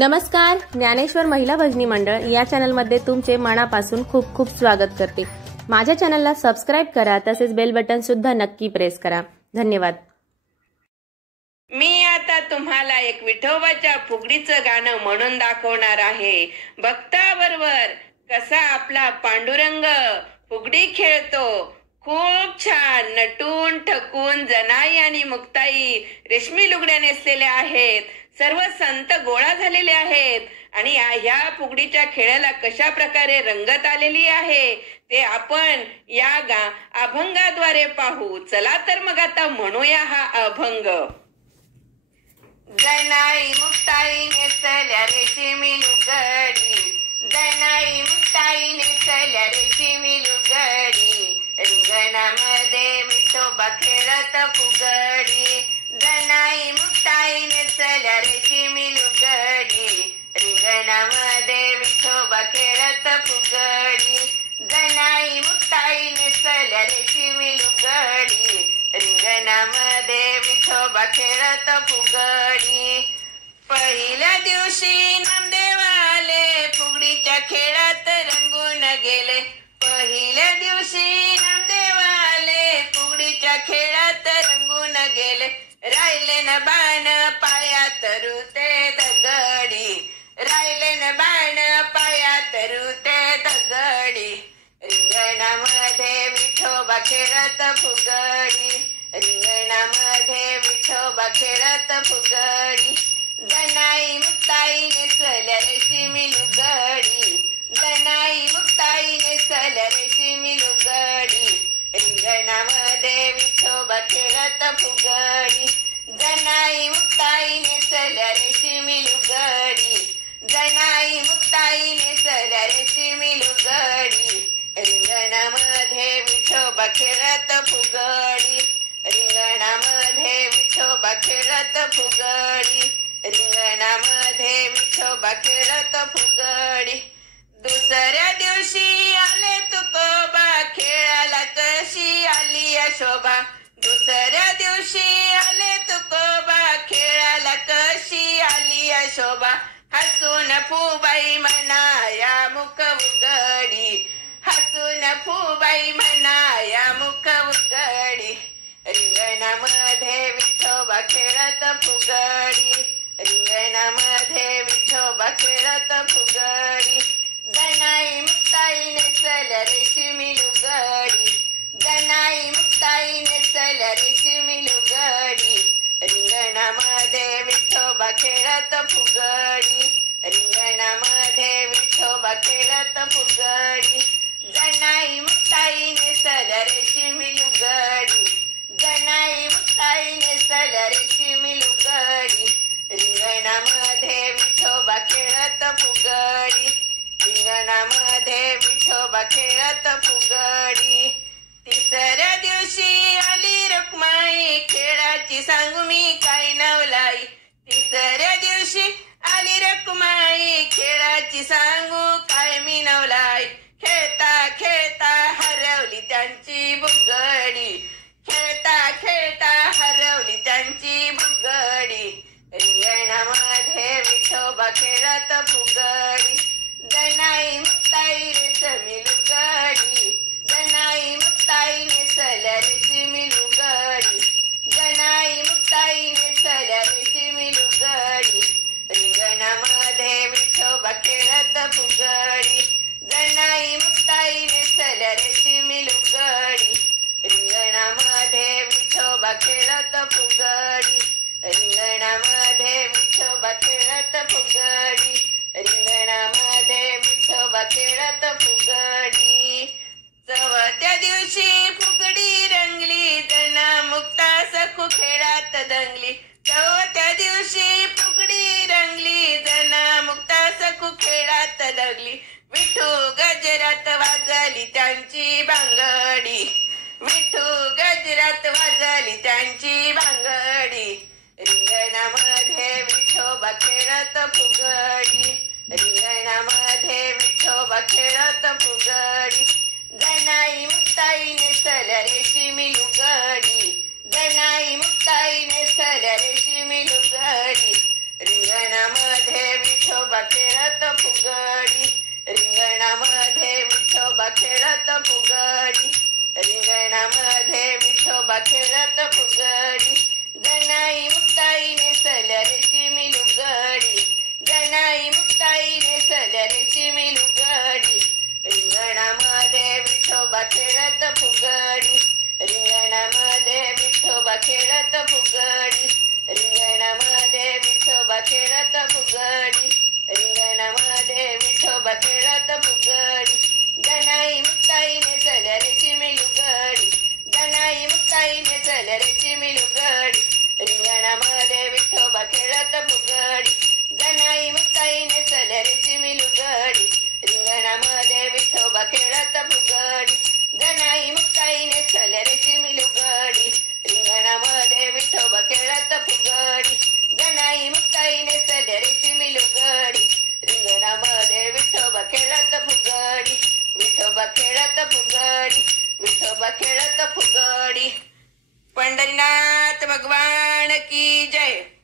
नमस्कार, ज्ञानेश्वर महिला भजनी मंडळ या चॅनलमध्ये तुमचे मनापासून खूप खूप स्वागत करते। माझ्या चॅनलला सबस्क्राइब करा, तसेच बेल बटन सुद्धा नक्की प्रेस करा। धन्यवाद। मी आता तुम्हाला एक विठोबाच्या फुगडीचं गाणं म्हणून दाखवणार आहे। भक्ताबरोबर कसा आपला पांडुरंग फुगडी खेळतो। खूप छान नटून ठकून जनाई आणि मुक्ताई रेशमी लुगड्या नेसलेल्या आहेत। सर्व संत गोळा झालेले आहेत आणि ह्या फुगडीच्या खेळाला कशा प्रकारे रंगत आलेली आहे ते आपण या अभंगाद्वारे पाहू। चला तर मग आता म्हणूया हा अभंग। जनाई मुक्ताई नेसल्या रेशमी लुगडी, जनाई मुक्ताई नेसल्या रेशमी लुगडी, रिंगणामध्ये विठोबा खेळत फुगडी। जनाई मुक्ताई नेसल्या रेशमी लुगडी, रिंगणामध्ये विठोबा खेळत फुगडी। जनाई मुक्ताई नेसल्या रेशमी लुगडी, रिंगणामध्ये विठोबा खेळत फुगडी। पहिल्या दिवशी नामदेवाले फुगडीच्या खेळात रंगून गेले। पहिल्या दिवशी नामदेवाले फुगडीच्या खेळात रंगून गेले। राहिले न बाण पायात रुते दगडी, राहिले न बाण पायात रुते दगडी। रिंगणामध्ये विठोबा खेळत फुगडी, रिंगणामध्ये विठोबा खेळत फुगडी। जनाई मुक्ताई नेसल्या रेशमी लुगडी, जनाई मुक्ताई नेसल्या रेशमी लुगडी, रिंगणामध्ये विठोबा खेळत फुगडी। जनाई मुक्ताई नेसल्या रेशमी लुगडी, जनाई मुक्ताई नेसल्या रेशमी लुगडी, रिंगणामध्ये विठोबा खेळत फुगडी, रिंगणामध्ये विठोबा खेळत फुगडी, रिंगणामध्ये विठोबा खेळत फुगडी। दुसऱ्या दिवशी आले तुकोबा खेळाला कशी आली शोभा, दुसऱ्या दिवशी आले तुकोबा खेळाला कशी आली शोभा। हसून फुबाई म्हणाया मुख उघडी, हसून फुबाई म्हणाया मुख उघडी। रिंगणामध्ये विठोबा खेळत फुगडी, रिंगणामध्ये विठोबा खेळत फुगडी। जनाई मुक्ताई नेसल्या रेशमी लुगडी, जनाई मुक्ताई नेसल्या रेशमी लुगडी, रिंगणामध्ये विठोबा खेळत फुगडी, रिंगणामध्ये विठोबा खेळत फुगडी। जनाई मुक्ताई नेसल्या रेशमी लुगडी, जनाई मुक्ताई नेसल्या रेशमी लुगडी, रिंगणामध्ये विठोबा खेळत फुगडी, रिंगणामध्ये विठोबा खेळत फुगडी। तिसऱ्या दिवशी आली रुक्माई खेळाची सांगू मी काय नवलाई, तिसऱ्या दिवशी आली रुक्माई खेळाची सांगू काय मी नवलाई। खेळता खेळता हरवली त्यांची बुगडी, खेळता खेळता हरवली त्यांची बुगडी। रिंगणामध्ये विठोबा खेळत फुगडी, जनाई मुक्ताई रेशमी लुगडी, जनाई मुक्ताई नेसल्या रेशमी लुगडी, जनाई मुक्ताई नेसल्या रेशमी लुगडी, रिंगणामध्ये विठोबा खेळत फुगडी। जनाई मुक्ताई नेसल्या रेशमी लुगडी, रिंगणामध्ये विठोबा खेळत फुगडी, रिंगणामध्ये विठोबा खेळत फुगडी, रिंगणामध्ये विठोबा खेळत फुगडी। चौथ्या दिवशी फुगडी रंगली, जना मुक्ता सखू खेळात दंगली। चौथ्या दिवशी फुगडी रंगली, जना मुक्ता सखू खेळात दंगली। विठू गजरात वाजली त्यांची बांगडी, विठू गजरात वाजली त्यांची बांगडी। रिंगणामध्ये विठोबा खेळत फुगडी, रिंगणामध्ये विठोबा खेळत फुगडी। जनाई मुक्ताई नेसल्या रेशमी लुगडी, जनाई मुक्ताई नेसल्या रेशमी लुगडी, रिंगणामध्ये विठोबा खेळत फुगडी, रिंगणामध्ये विठोबा खेळत फुगडी. गणाई मुक्ताई नेसल रेशीमी लुगडी, गणाई मुक्ताई नेसल रेशीमी लुगडी. रिंगणामध्ये विठोबा खेळत फुगडी, रिंगणामध्ये विठोबा खेळत फुगडी, रिंगणामध्ये विठोबा खेळत फुगडी, रिंगणामध्ये विठोबा खेळत फुगडी. गणाई मुक्ताई नेसल रेशीमी लुगडी, गणाई मुक्ताई नेसल रेशीमी लुगडी. रिंगणामध्ये विठोबा खेळत फुगडी, गणाई मुक्ताई नेसल रेशीमी लुगडी. रिंगणामध्ये विठोबा खेळत फुगडी, गणाई मुक्ताई नेसल रेशीमी लुगडी. रिंगणामध्ये विठोबा खेळत फुगडी, गणाई मुक्ताई नेसल रेशीमी लुगडी. रिंगणामध्ये विठोबा खेळत फुगडी, विठोबा खेळत फुगडी, विठोबा खेळत फुगडी. पंढरीनाथ भगवान की जय.